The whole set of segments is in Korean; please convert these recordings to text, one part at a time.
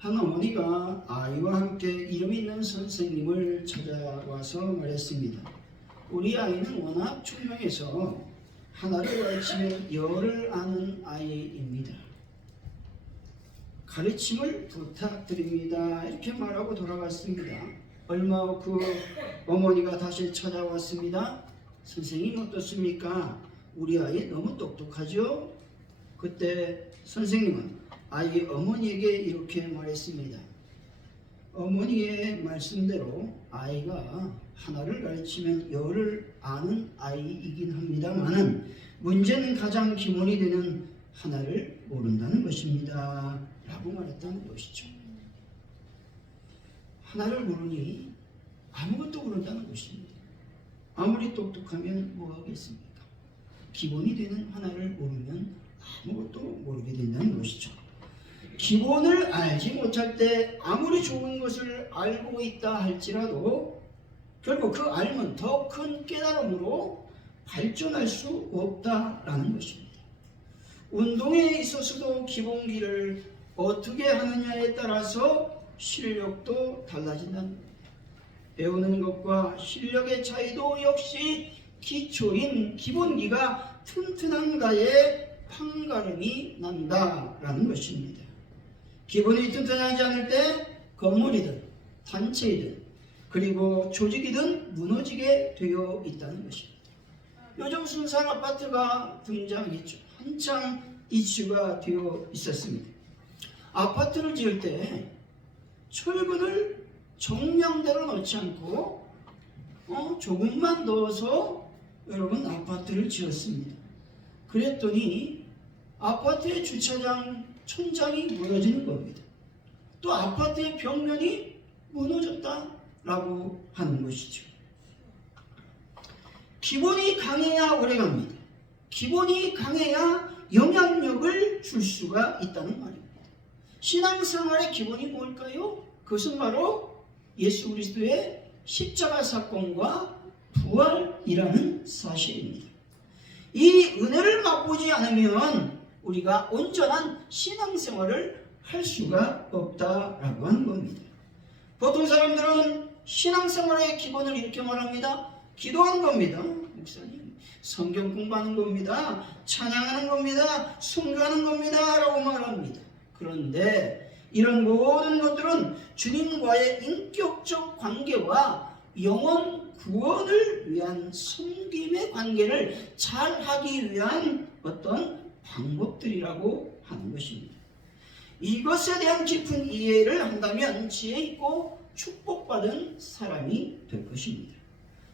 한 어머니가 아이와 함께 이름 있는 선생님을 찾아와서 말했습니다. 우리 아이는 워낙 총명해서 하나를 가르치면 열을 아는 아이입니다. 가르침을 부탁드립니다. 이렇게 말하고 돌아갔습니다. 얼마 후 그 어머니가 다시 찾아왔습니다. 선생님 어떻습니까? 우리 아이 너무 똑똑하죠? 그때 선생님은 아이 어머니에게 이렇게 말했습니다. 어머니의 말씀대로 아이가 하나를 가르치면 열을 아는 아이이긴 합니다만은 문제는 가장 기본이 되는 하나를 모른다는 것입니다. 라고 말했다는 것이죠. 하나를 모르니 아무것도 모른다는 것입니다. 아무리 똑똑하면 뭐 하겠습니까? 기본이 되는 하나를 모르면 아무것도 모르게 된다는 것이죠. 기본을 알지 못할 때 아무리 좋은 것을 알고 있다 할지라도 결국 그 알면 더 큰 깨달음으로 발전할 수 없다라는 것입니다. 운동에 있어서도 기본기를 어떻게 하느냐에 따라서 실력도 달라진다는 겁니다. 배우는 것과 실력의 차이도 역시 기초인 기본기가 튼튼한가에 판가름이 난다라는 것입니다. 기본이 튼튼하지 않을 때 건물이든 단체이든 그리고 조직이든 무너지게 되어 있다는 것입니다. 요즘 순살 아파트가 등장했죠. 한참 이슈가 되어 있었습니다. 아파트를 지을 때 철근을 정량대로 넣지 않고 조금만 넣어서 여러분 아파트를 지었습니다. 그랬더니 아파트의 주차장 천장이 무너지는 겁니다. 또 아파트의 벽면이 무너졌다라고 하는 것이죠. 기본이 강해야 오래갑니다. 기본이 강해야 영향력을 줄 수가 있다는 말입니다. 신앙생활의 기본이 뭘까요? 그것은 바로 예수 그리스도의 십자가 사건과 부활이라는 사실입니다. 이 은혜를 맛보지 않으면 우리가 온전한 신앙생활을 할 수가 없다라고 하는 겁니다. 보통 사람들은 신앙생활의 기본을 이렇게 말합니다. 기도하는 겁니다. 목사님, 성경 공부하는 겁니다. 찬양하는 겁니다. 순교하는 겁니다. 라고 말합니다. 그런데 이런 모든 것들은 주님과의 인격적 관계와 영혼 구원을 위한 섬김의 관계를 잘 하기 위한 어떤 방법들이라고 하는 것입니다. 이것에 대한 깊은 이해를 한다면 지혜 있고 축복받은 사람이 될 것입니다.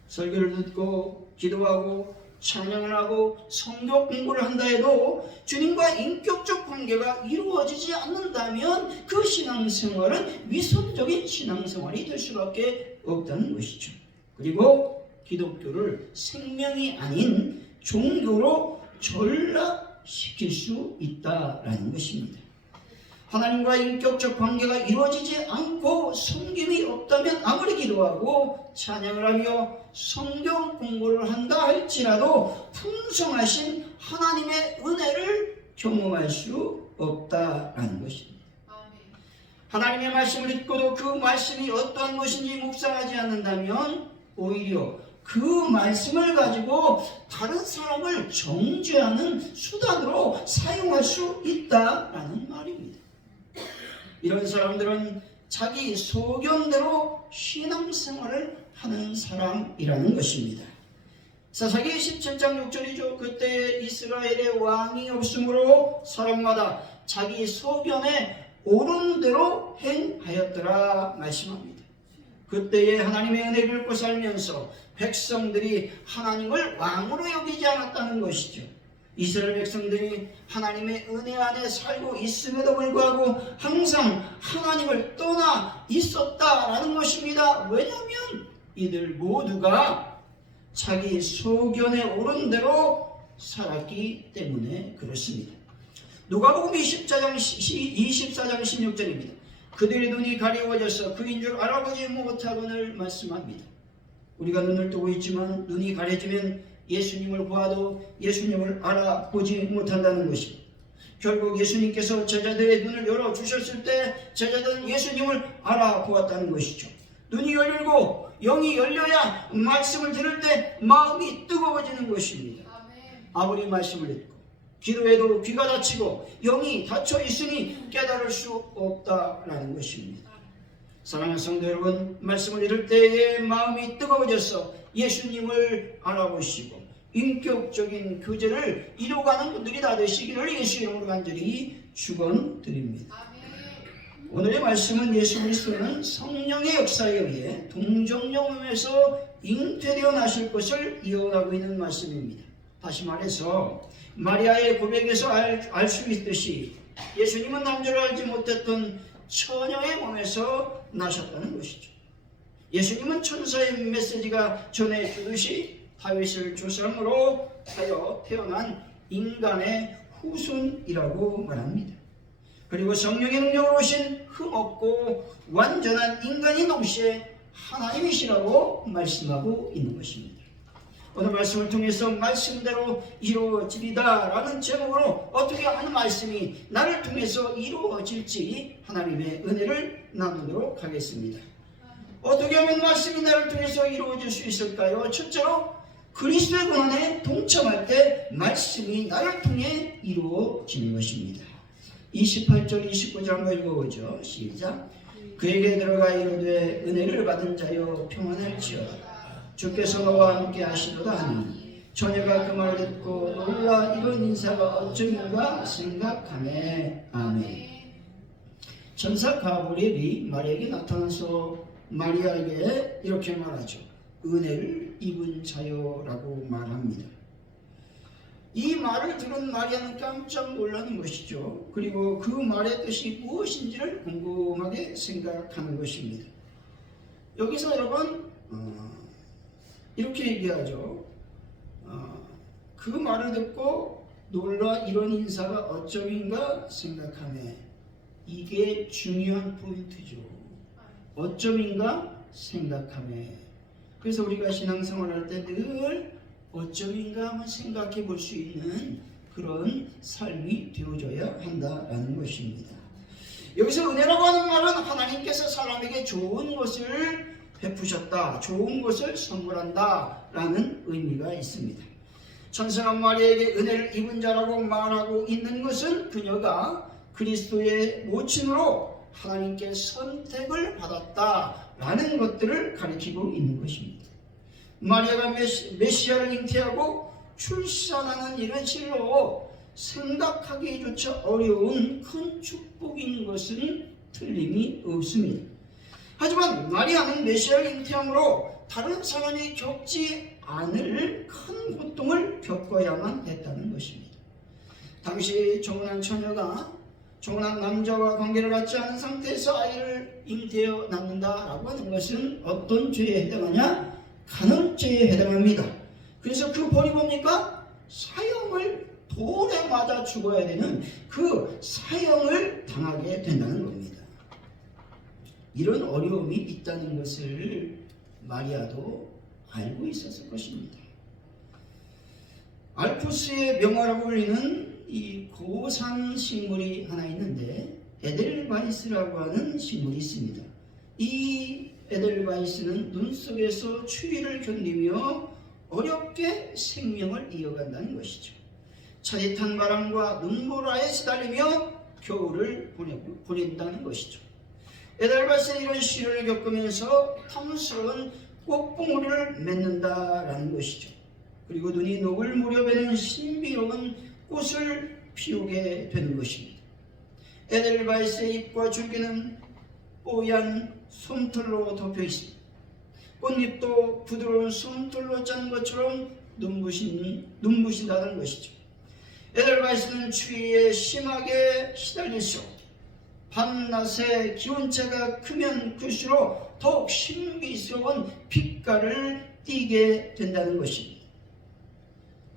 설교를 듣고 기도하고 찬양을 하고 성경 공부를 한다 해도 주님과 인격적 관계가 이루어지지 않는다면 그 신앙생활은 위선적인 신앙생활이 될 수밖에 없다는 것이죠. 그리고 기독교를 생명이 아닌 종교로 전락시킬 수 있다라는 것입니다. 하나님과 인격적 관계가 이루어지지 않고 섬김이 없다면 아무리 기도하고 찬양을 하며 성경 공부를 한다 할지라도 풍성하신 하나님의 은혜를 경험할 수 없다라는 것입니다. 하나님의 말씀을 읽고도 그 말씀이 어떠한 것인지 묵상하지 않는다면 오히려 그 말씀을 가지고 다른 사람을 정죄하는 수단으로 사용할 수 있다라는 말입니다. 이런 사람들은 자기 소견대로 신앙생활을 하는 사람이라는 것입니다. 사사기 17장 6절이죠. 그때 이스라엘의 왕이 없으므로 사람마다 자기 소견에 옳은 대로 행하였더라 말씀합니다. 그때에 하나님의 은혜를 입고 살면서 백성들이 하나님을 왕으로 여기지 않았다는 것이죠. 이스라엘 백성들이 하나님의 은혜 안에 살고 있음에도 불구하고 항상 하나님을 떠나 있었다라는 것입니다. 왜냐하면 이들 모두가 자기 소견에 옳은 대로 살았기 때문에 그렇습니다. 누가복음 24장 16절입니다. 그들의 눈이 가려워져서 그인 줄 알아보지 못하거늘 말씀합니다. 우리가 눈을 뜨고 있지만 눈이 가려지면 예수님을 보아도 예수님을 알아보지 못한다는 것입니다. 결국 예수님께서 제자들의 눈을 열어주셨을 때 제자들은 예수님을 알아보았다는 것이죠. 눈이 열리고 영이 열려야 말씀을 들을 때 마음이 뜨거워지는 것입니다. 아무리 말씀을 듣고 기도해도 귀가 닫히고 영이 닫혀 있으니 깨달을 수 없다라는 것입니다. 사랑하는 성도 여러분, 말씀을 들을 때에 마음이 뜨거워져서 예수님을 알아보시고 인격적인 교제를 이루어가는 분들이 다 되시기를 예수 이름으로 간절히 축원드립니다. 오늘의 말씀은 예수 그리스도는 성령의 역사에 의해 동정녀몸에서 잉태되어 나실 것을 이어가고 있는 말씀입니다. 다시 말해서 마리아의 고백에서 알 수 있듯이 예수님은 남자를 알지 못했던 처녀의 몸에서 나셨다는 것이죠. 예수님은 천사의 메시지가 전해주듯이 다윗을 조상으로 하여 태어난 인간의 후손이라고 말합니다. 그리고 성령의 능력으로 오신 흠없고 완전한 인간인 동시에 하나님이시라고 말씀하고 있는 것입니다. 오늘 말씀을 통해서 말씀대로 이루어지리다 라는 제목으로 어떻게 하는 말씀이 나를 통해서 이루어질지 하나님의 은혜를 나누도록 하겠습니다. 어떻게 하면 말씀이 나를 통해서 이루어질 수 있을까요? 첫째로 그리스도의 고난에 동참할 때 말씀이 나를 통해 이루어지는 것입니다. 28절 29절 한번 읽어보죠. 시작. 그에게 들어가 이르되 은혜를 받은 자여 평안할지어다. 주께서 너와 함께 하시도다 하니 처녀가 그 말을 듣고 놀라 이런 인사가 어쩌인가 생각하매. 아멘. 천사 가브리엘이 마리아에게 나타나서 마리아에게 이렇게 말하죠. 은혜를 입은 자여라고 말합니다. 이 말을 들은 마리아는 깜짝 놀라는 것이죠. 그리고 그 말의 뜻이 무엇인지를 궁금하게 생각하는 것입니다. 여기서 여러분 이렇게 얘기하죠. 그 말을 듣고 놀라 이런 인사가 어쩌인가 생각하네. 이게 중요한 포인트죠. 어쩌인가 생각하네. 그래서 우리가 신앙생활할 때 늘 어쩌인가 한번 생각해 볼 수 있는 그런 삶이 되어져야 한다라는 것입니다. 여기서 은혜라고 하는 말은 하나님께서 사람에게 좋은 것을 베푸셨다, 좋은 것을 선물한다 라는 의미가 있습니다. 천사가 마리아에게 은혜를 입은 자라고 말하고 있는 것은 그녀가 그리스도의 모친으로 하나님께 선택을 받았다 라는 것들을 가리키고 있는 것입니다. 마리아가 메시아를 잉태하고 출산하는 일은 실로 생각하기조차 어려운 큰 축복인 것은 틀림이 없습니다. 하지만 마리아는 메시아를 잉태함으로 다른 사람이 겪지 않을 큰 고통을 겪어야만 했다는 것입니다. 당시 정혼한 처녀가 정혼한 남자와 관계를 갖지 않은 상태에서 아이를 잉태해 낳는다라고 하는 것은 어떤 죄에 해당하냐? 간음죄에 해당합니다. 그래서 그 벌이 뭡니까? 사형을 돌에 맞아 죽어야 되는 그 사형을 당하게 된다는 겁니다. 이런 어려움이 있다는 것을 마리아도 알고 있었을 것입니다. 알프스의 명화라고 불리는 이 고산 식물이 하나 있는데 에델바이스라고 하는 식물이 있습니다. 이 에델바이스는 눈 속에서 추위를 견디며 어렵게 생명을 이어간다는 것이죠. 차디탄 바람과 눈보라에 시달리며 겨울을 보낸다는 것이죠. 에델바이스는 이런 시련을 겪으면서 탐스러운 꽃봉오리를 맺는다라는 것이죠. 그리고 눈이 녹을 무렵에는 신비로운 꽃을 피우게 되는 것입니다. 에델바이스의 잎과 줄기는 뽀얀 솜털로 덮여 있습니다. 꽃잎도 부드러운 솜털로 짠 것처럼 눈부신다는 것이죠. 에델바이스는 추위에 심하게 시달릴수록 밤낮의 기온차가 크면 클수록 더욱 신비스러운 빛깔을 띠게 된다는 것입니다.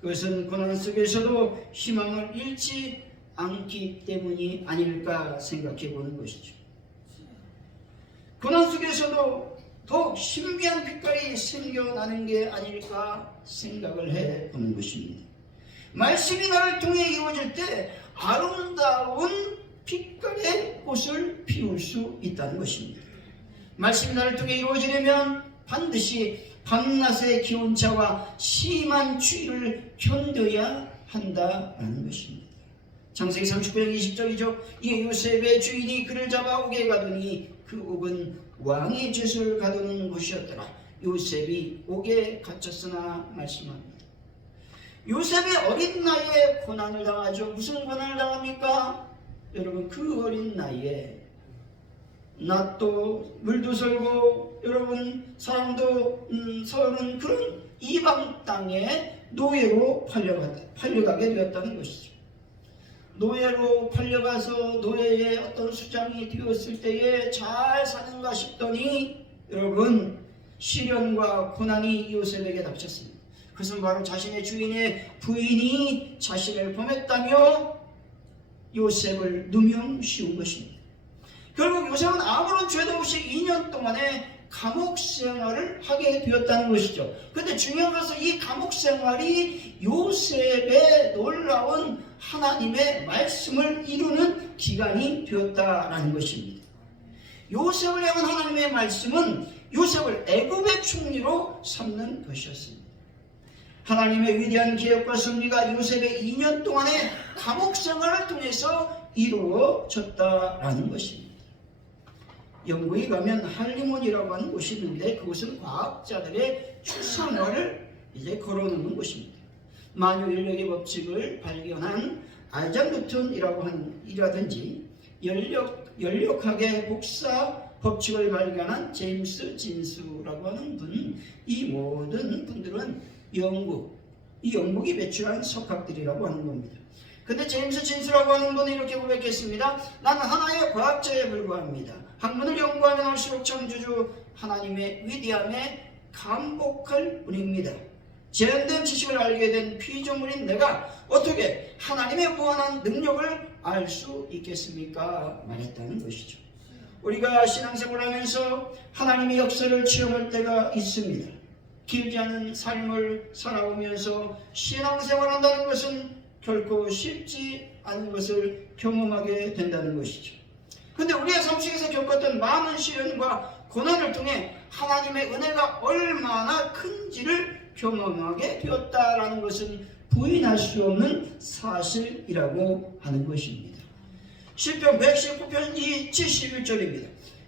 그것은 고난 속에서도 희망을 잃지 않기 때문이 아닐까 생각해 보는 것이죠. 고난 속에서도 더욱 신비한 빛깔이 생겨나는 게 아닐까 생각을 해 보는 것입니다. 말씀이 나를 통해 이루어질 때 아름다운 빛깔의 꽃을 피울 수 있다는 것입니다. 말씀이 나를 통해 이루어지려면 반드시 밤낮의 기온차와 심한 추위를 견뎌야 한다라는 것입니다. 창세기 39장 20절이죠. 이 요셉의 주인이 그를 잡아 옥에 가두니 그 옥은 왕의 죄수를 가두는 곳이었더라. 요셉이 옥에 갇혔으나 말씀합니다. 요셉의 어린 나이에 고난을 당하죠. 무슨 고난을 당합니까? 여러분, 그 어린 나이에 낫도 물도 설고 여러분 사람도 서는 그런 이방 땅에 노예로 팔려가게 되었다는 것이죠. 노예로 팔려가서 노예의 어떤 수장이 되었을 때에 잘 사는가 싶더니 여러분 시련과 고난이 요셉에게 닥쳤습니다. 그것은 바로 자신의 주인의 부인이 자신을 범했다며 요셉을 누명 씌운 것입니다. 결국 요셉은 아무런 죄도 없이 2년 동안의 감옥 생활을 하게 되었다는 것이죠. 그런데 중요한 것은 이 감옥 생활이 요셉의 놀라운 하나님의 말씀을 이루는 기간이 되었다라는 것입니다. 요셉을 향한 하나님의 말씀은 요셉을 애굽의 총리로 삼는 것이었습니다. 하나님의 위대한 계획과 섭리가 요셉의 2년 동안의 감옥 생활을 통해서 이루어졌다라는 것입니다. 영국에 가면 할리몬이라고 하는 곳이 있는데 그곳은 과학자들의 추상화를 이제 걸어놓는 곳입니다. 만유 인력의 법칙을 발견한 아이작 뉴턴이라고 하는 이라든지 연력학의 복사 법칙을 발견한 제임스 진수라고 하는 분, 이 모든 분들은 영국이 배출한 석학들이라고 하는 겁니다. 근데 제임스 진수라고 하는 분은 이렇게 고백했습니다. 나는 하나의 과학자에 불과합니다. 학문을 연구하면 할수록 창조주 하나님의 위대함에 감복할 뿐입니다. 제한된 지식을 알게 된 피조물인 내가 어떻게 하나님의 무한한 능력을 알 수 있겠습니까? 말했다는 것이죠. 우리가 신앙생활을 하면서 하나님의 역사를 체험할 때가 있습니다. 길지 않은 삶을 살아오면서 신앙생활한다는 것은 결코 쉽지 않은 것을 경험하게 된다는 것이죠. 그런데 우리의 삶 속에서 겪었던 많은 시련과 고난을 통해 하나님의 은혜가 얼마나 큰지를 경험하게 되었다라는 것은 부인할 수 없는 사실이라고 하는 것입니다. 시편 119편 71절입니다.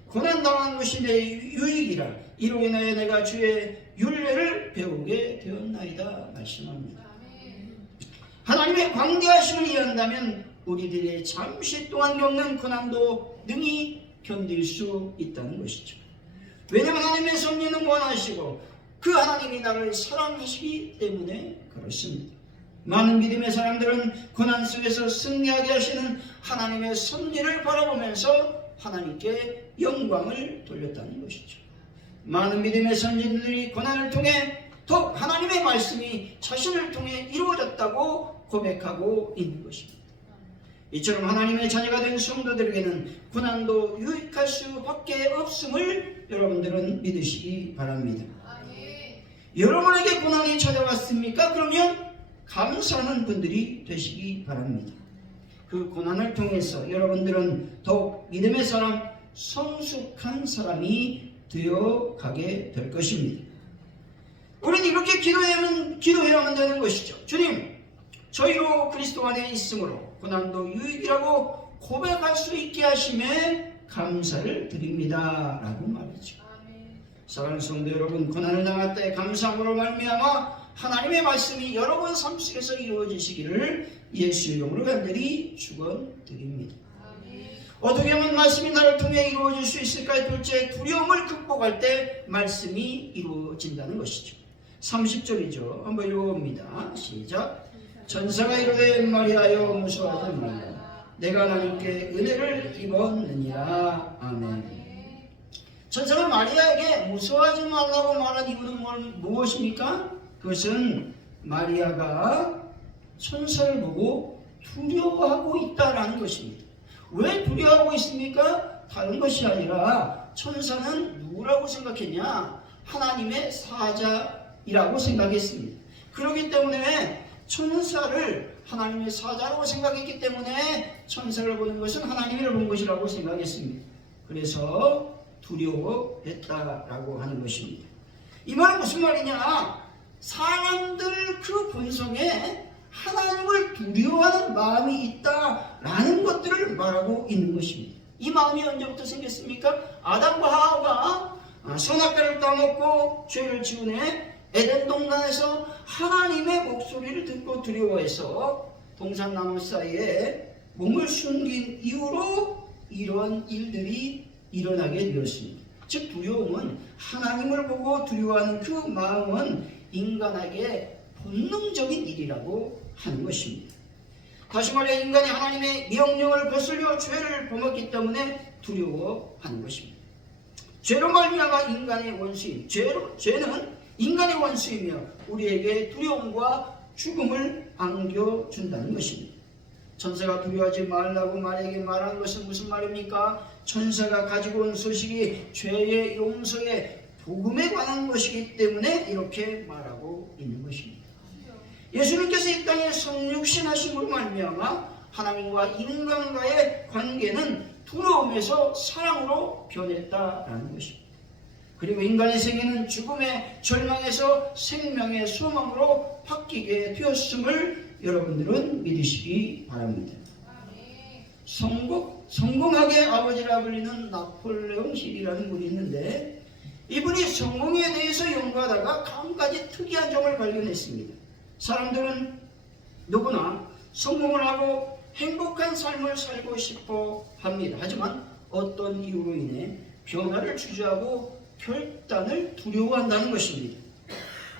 고난당한 것이 내 유익이라 이로 인하여 내가 주의 율례를 배우게 되었나이다 말씀합니다. 하나님의 광대하심을 이해한다면 우리들의 잠시 동안 겪는 고난도 능히 견딜 수 있다는 것이죠. 왜냐하면 하나님의 섭리는 무한하시고 그 하나님이 나를 사랑하시기 때문에 그렇습니다. 많은 믿음의 사람들은 고난 속에서 승리하게 하시는 하나님의 섭리를 바라보면서 하나님께 영광을 돌렸다는 것이죠. 많은 믿음의 선진들이 고난을 통해 더욱 하나님의 말씀이 자신을 통해 이루어졌다고 고백하고 있는 것입니다. 이처럼 하나님의 자녀가 된 성도들에게는 고난도 유익할 수밖에 없음을 여러분들은 믿으시기 바랍니다. 여러분에게 고난이 찾아왔습니까? 그러면 감사하는 분들이 되시기 바랍니다. 그 고난을 통해서 여러분들은 더욱 믿음의 사람, 성숙한 사람이 되어가게 될 것입니다. 우리는 이렇게 기도해야만 되는 것이죠. 주님, 저희로 그리스도 안에 있으므로 고난도 유익이라고 고백할 수 있게 하심에 감사를 드립니다 라고 말이죠. 사랑하는 성도 여러분, 고난을 당할 때 감사함으로 말미암아 하나님의 말씀이 여러분 삶 속에서 이루어지시기를 예수의 이름으로 간절히 축원드립니다. 어떻게 하면 말씀이 나를 통해 이루어질 수 있을까요? 둘째, 두려움을 극복할 때 말씀이 이루어진다는 것이죠. 30절이죠. 한번 읽어봅니다. 시작. 전사가 이르되 마리아여 무서워하지 말라. 내가 하나님께 은혜를 입었느니라. 아멘. 천사가 마리아에게 무서워하지 말라고 말한 이유는 무엇입니까? 그것은 마리아가 천사를 보고 두려워하고 있다라는 것입니다. 왜 두려워하고 있습니까? 다른 것이 아니라 천사는 누구라고 생각했냐? 하나님의 사자이라고 생각했습니다. 그렇기 때문에 천사를 하나님의 사자라고 생각했기 때문에 천사를 보는 것은 하나님을 본 것이라고 생각했습니다. 그래서 두려워했다라고 하는 것입니다. 이 말은 무슨 말이냐? 사람들 그 본성에 하나님을 두려워하는 마음이 있다라는 것들을 말하고 있는 것입니다. 이 마음이 언제부터 생겼습니까? 아담과 하와가 선악과를 따먹고 죄를 지은 에덴 동산에서 하나님의 목소리를 듣고 두려워해서 동산나무 사이에 몸을 숨긴 이후로 이러한 일들이 일어나게 되었습니다. 즉 두려움은 하나님을 보고 두려워하는 그 마음은 인간에게 본능적인 일이라고 하는 것입니다. 다시 말해 인간이 하나님의 명령을 거슬려 죄를 범했기 때문에 두려워하는 것입니다. 죄로 말미암아 인간의 원수인 죄는 인간의 원수이며 우리에게 두려움과 죽음을 안겨준다는 것입니다. 천사가 두려워하지 말라고 말에게 말하는 것은 무슨 말입니까? 천사가 가지고 온 소식이 죄의 용서의 복음에 관한 것이기 때문에 이렇게 말하고 있는 것입니다. 예수님께서 이 땅에 성육신하심으로 말미암아 하나님과 인간과의 관계는 두려움에서 사랑으로 변했다라는 것입니다. 그리고 인간의 생애는 죽음의 절망에서 생명의 소망으로 바뀌게 되었음을 여러분들은 믿으시기 바랍니다. 성공학의 아버지라 불리는 나폴레옹 힐이라는 분이 있는데 이분이 성공에 대해서 연구하다가 한 가지 특이한 점을 발견했습니다. 사람들은 누구나 성공을 하고 행복한 삶을 살고 싶어 합니다. 하지만 어떤 이유로 인해 변화를 주저하고 결단을 두려워한다는 것입니다.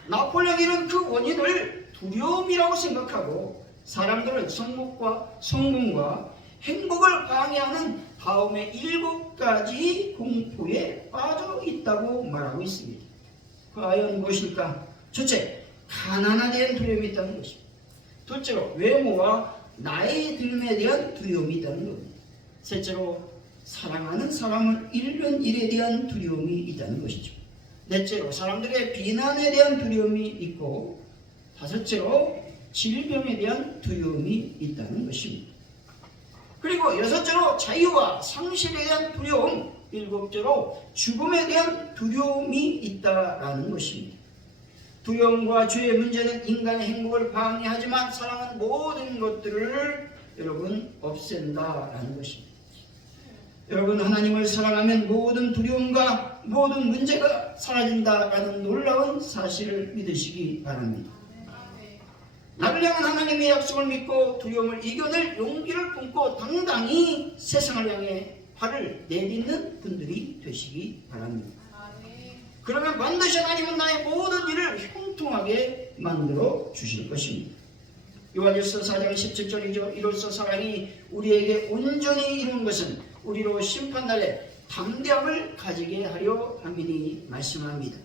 나폴레옹은 그 원인을 두려움이라고 생각하고 사람들은 성공과 행복을 방해하는 다음의 7가지 공포에 빠져 있다고 말하고 있습니다. 과연 무엇일까? 첫째, 가난에 대한 두려움이 있다는 것입니다. 둘째로, 외모와 나이 듦에 대한 두려움이 있다는 겁니다. 셋째로, 사랑하는 사람을 잃는 일에 대한 두려움이 있다는 것이죠. 넷째로, 사람들의 비난에 대한 두려움이 있고, 다섯째로, 질병에 대한 두려움이 있다는 것입니다. 그리고 여섯째로, 자유와 상실에 대한 두려움, 일곱째로, 죽음에 대한 두려움이 있다라는 것입니다. 두려움과 죄의 문제는 인간의 행복을 방해하지만 사랑은 모든 것들을 여러분 없앤다라는 것입니다. 여러분 하나님을 사랑하면 모든 두려움과 모든 문제가 사라진다라는 놀라운 사실을 믿으시기 바랍니다. 나를 향한 하나님의 약속을 믿고 두려움을 이겨낼 용기를 품고 당당히 세상을 향해 발을 내딛는 분들이 되시기 바랍니다. 그러면 반드시 하나님은 나의 모든 일을 형통하게 만들어 주실 것입니다. 요한일서 4장 17절이죠. 이로써 사랑이 우리에게 온전히 이룬 것은 우리로 심판날에 담대함을 가지게 하려 함이니 말씀합니다.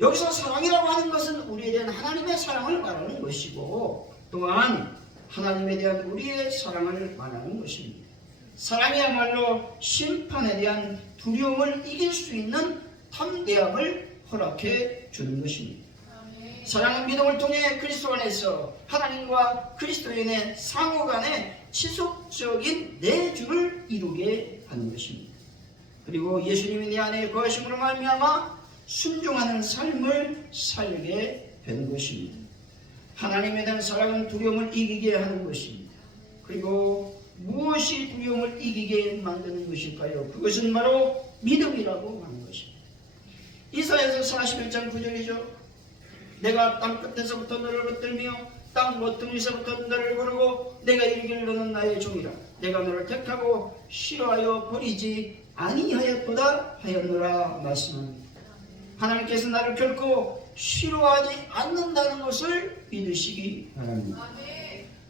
여기서 사랑이라고 하는 것은 우리에 대한 하나님의 사랑을 말하는 것이고 또한 하나님에 대한 우리의 사랑을 말하는 것입니다. 사랑이야말로 심판에 대한 두려움을 이길 수 있는 담대함을 허락해 주는 것입니다. 사랑은 믿음을 통해 그리스도 안에서 하나님과 그리스도인의 상호 간의 지속적인 내주를 이루게 하는 것입니다. 그리고 예수님이 내 안에 거하심으로 말미암아 순종하는 삶을 살게 되는 것입니다. 하나님에 대한 사랑은 두려움을 이기게 하는 것입니다. 그리고 무엇이 두려움을 이기게 만드는 것일까요? 그것은 바로 믿음이라고 하는 것입니다. 이사야서 41장 9절이죠. 내가 땅 끝에서부터 너를 붙들며 땅 모퉁이에서부터 너를 부르고 내가 이르기를 너는 나의 종이라. 내가 너를 택하고 싫어하여 버리지 아니하였도다 하였노라 말씀합니다. 하나님께서 나를 결코 싫어하지 않는다는 것을 믿으시기 바랍니다.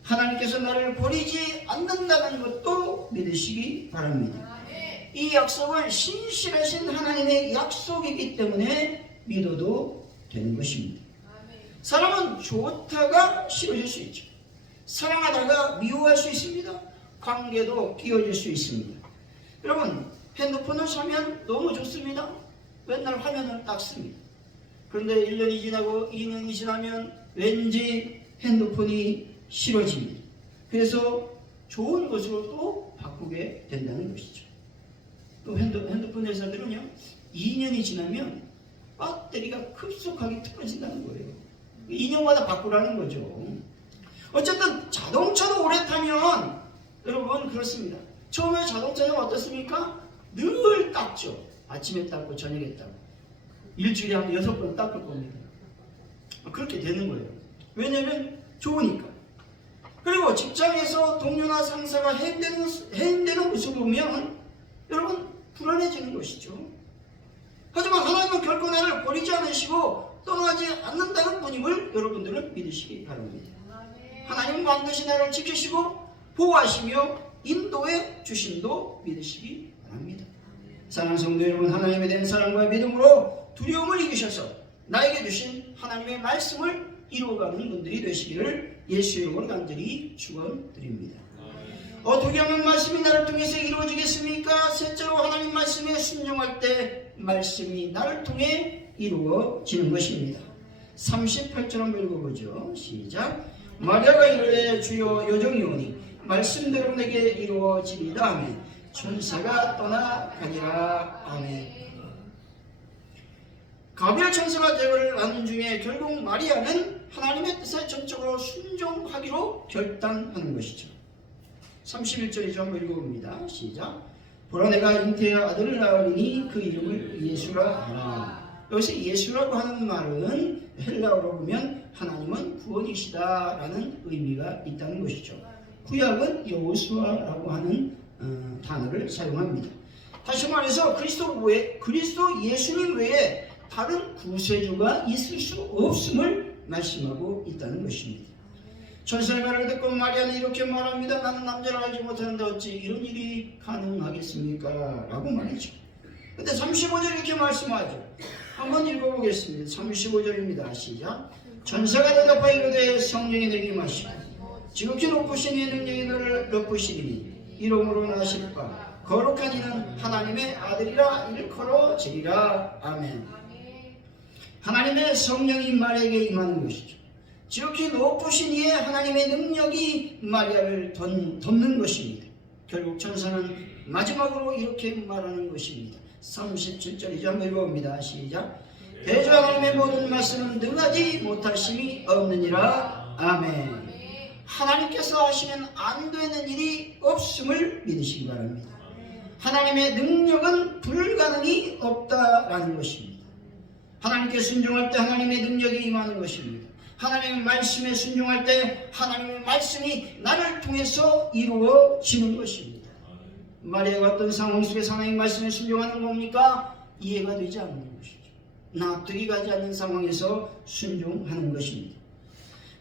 하나님께서 나를 버리지 않는다는 것도 믿으시기 바랍니다. 이 약속은 신실하신 하나님의 약속이기 때문에 믿어도 되는 것입니다. 사람은 좋다가 싫어질 수 있죠. 사랑하다가 미워할 수 있습니다. 관계도 끼어질 수 있습니다. 여러분 핸드폰을 사면 너무 좋습니다. 맨날 화면을 닦습니다. 그런데 1년이 지나고 2년이 지나면 왠지 핸드폰이 싫어집니다. 그래서 좋은 것으로 또 바꾸게 된다는 것이죠. 또 핸드폰 회사들은요, 2년이 지나면 배터리가 급속하게 틀어진다는 거예요. 2년마다 바꾸라는 거죠. 어쨌든 자동차도 오래 타면 여러분 그렇습니다. 처음에 자동차는 어떻습니까? 늘 닦죠. 아침에 닦고 저녁에 닦고 일주일에 한 6번 닦을 겁니다. 그렇게 되는 거예요. 왜냐면 좋으니까. 그리고 직장에서 동료나 상사가 해임되는 모습을 보면 여러분 불안해지는 것이죠. 하지만 하나님은 결코 나를 버리지 않으시고 떠나지 않는다는 분임을 여러분들은 믿으시기 바랍니다. 하나님은 반드시 나를 지키시고 보호하시며 인도해 주심도 믿으시기 바랍니다. 사랑하는 성도 여러분, 하나님에 대한 사랑과 믿음으로 두려움을 이기셔서 나에게 주신 하나님의 말씀을 이루어가는 분들이 되시기를 예수의 이름으로 간절히 축원드립니다. 어떻게 하면 말씀이 나를 통해서 이루어지겠습니까? 셋째로 하나님 말씀에 순종할 때 말씀이 나를 통해 이루어지는 것입니다. 38절 한번 읽어보죠. 시작. 마리아가 이르되 주여 여정이 오니 말씀대로 내게 이루어지리다 하면 천사가 떠나가니라. 아멘. 가브리엘 천사가 대화를 나눈 중에 결국 마리아는 하나님의 뜻에 전적으로 순종하기로 결단하는 것이죠. 31절이죠. 한번 읽어봅니다. 시작. 보라 내가 잉태하여 아들을 낳으리니 그 이름을 예수라 하라. 여기서 예수라고 하는 말은 헬라어로 보면 하나님은 구원이시다라는 의미가 있다는 것이죠. 구약은 여호수아라고 하는 단어를 사용합니다. 다시 말해서 그리스도 예수님 외에 다른 구세주가 있을 수 없음을 말씀하고 있다는 것입니다. 천사의 말을 듣고 마리아는 이렇게 말합니다. 나는 남자를 알지 못하는데 어찌 이런 일이 가능하겠습니까? 라고 말이죠. 근데 35절 이렇게 말씀하죠. 한번 읽어보겠습니다. 35절입니다. 시작. 천사가 대답하여 이르되 성령이 내게 임하시고 지극히 높으신 이의 능력이 너를 덮으시리니 이름으로 나실 바 거룩한 이는 하나님의 아들이라 일컬어지리라. 아멘. 하나님의 성령이 마리아에게 임하는 것이죠. 지극히 높으신 이의 하나님의 능력이 마리아를 덮는 것입니다. 결국 천사는 마지막으로 이렇게 말하는 것입니다. 37절이죠. 한번 읽어봅니다. 시작. 대주 하나님의 모든 말씀은 능하지 못하심이 없느니라. 아멘. 하나님께서 하시면 안 되는 일이 없음을 믿으시기 바랍니다. 하나님의 능력은 불가능이 없다라는 것입니다. 하나님께 순종할 때 하나님의 능력이 임하는 것입니다. 하나님의 말씀에 순종할 때 하나님의 말씀이 나를 통해서 이루어지는 것입니다. 마리아가 어떤 상황 속에서 하나님의 말씀에 순종하는 겁니까? 이해가 되지 않는 것이죠. 납득이 가지 않는 상황에서 순종하는 것입니다.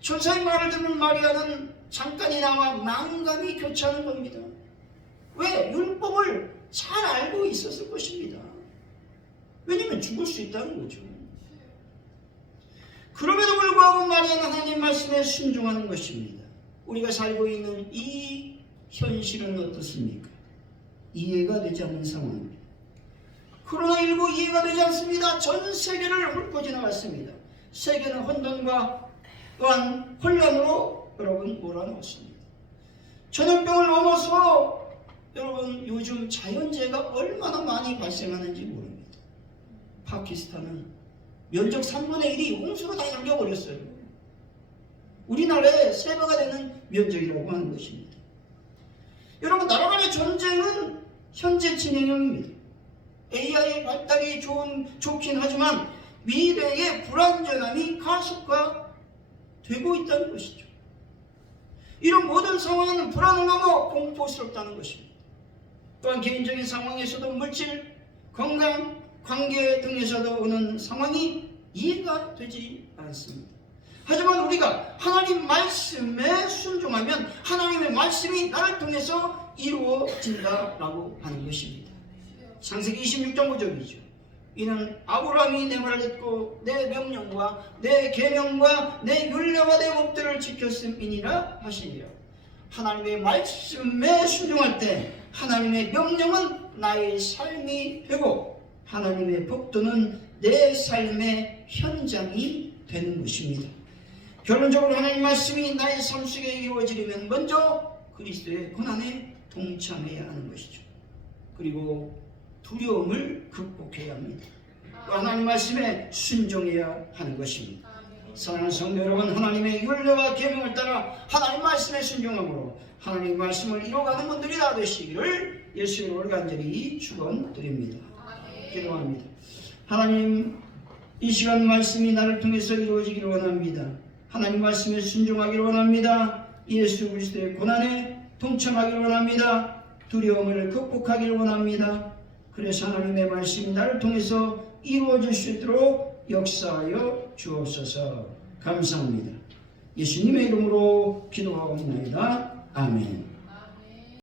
천사의 말을 듣는 마리아는 잠깐이나마 망감이 교차하는 겁니다. 왜? 율법을 잘 알고 있었을 것입니다. 왜냐하면 죽을 수 있다는 거죠. 그럼에도 불구하고 마리아는 하나님 말씀에 순종하는 것입니다. 우리가 살고 있는 이 현실은 어떻습니까? 이해가 되지 않는 상황입니다. 코로나19 이해가 되지 않습니다. 전 세계를 훑고 지나갔습니다. 세계는 혼돈과 또한 혼란으로 여러분 몰아넣었습니다. 전염병을 넘어서 여러분 요즘 자연재해가 얼마나 많이 발생하는지 모릅니다. 파키스탄은 면적 3분의 1이 홍수로 다 잠겨버렸어요. 우리나라의 3배가 되는 면적이라고 하는 것입니다. 여러분 나라 간의 전쟁은 현재 진행형입니다. AI의 발달이 좋긴 하지만 미래의 불안전함이 가속화되고 있다는 것이죠. 이런 모든 상황은 불안을 넘어 공포스럽다는 것입니다. 또한 개인적인 상황에서도 물질, 건강, 관계 등에서도 오는 상황이 이해가 되지 않습니다. 하지만 우리가 하나님 말씀에 순종하면 하나님의 말씀이 나를 통해서 이루어진다라고 하는 것입니다. 창세기 26장 5절이죠. 이는 아브라함이 내 말을 듣고 내 명령과 내 계명과 내 율례와 내 법들을 지켰음이니라 하시니라. 하나님의 말씀에 순종할 때 하나님의 명령은 나의 삶이 되고 하나님의 법도는 내 삶의 현장이 되는 것입니다. 결론적으로 하나님 말씀이 나의 삶 속에 이루어지려면 먼저 그리스도의 고난에 동참해야 하는 것이죠. 그리고 두려움을 극복해야 합니다. 또 하나님 말씀에 순종해야 하는 것입니다. 사랑하는 성도 여러분, 하나님의 율례와 계명을 따라 하나님 말씀에 순종함으로 하나님 말씀을 이루어가는 분들이 다 되시기를 예수의 이름으로 간절히 축원드립니다. 기도합니다. 하나님, 이 시간 말씀이 나를 통해서 이루어지기를 원합니다. 하나님 말씀에 순종하기를 원합니다. 예수 그리스도의 고난에 동참하기를 원합니다. 두려움을 극복하기를 원합니다. 그래서 하나님의 말씀이 나를 통해서 이루어질 수 있도록 역사하여 주옵소서. 감사합니다. 예수님의 이름으로 기도하옵나이다. 아멘.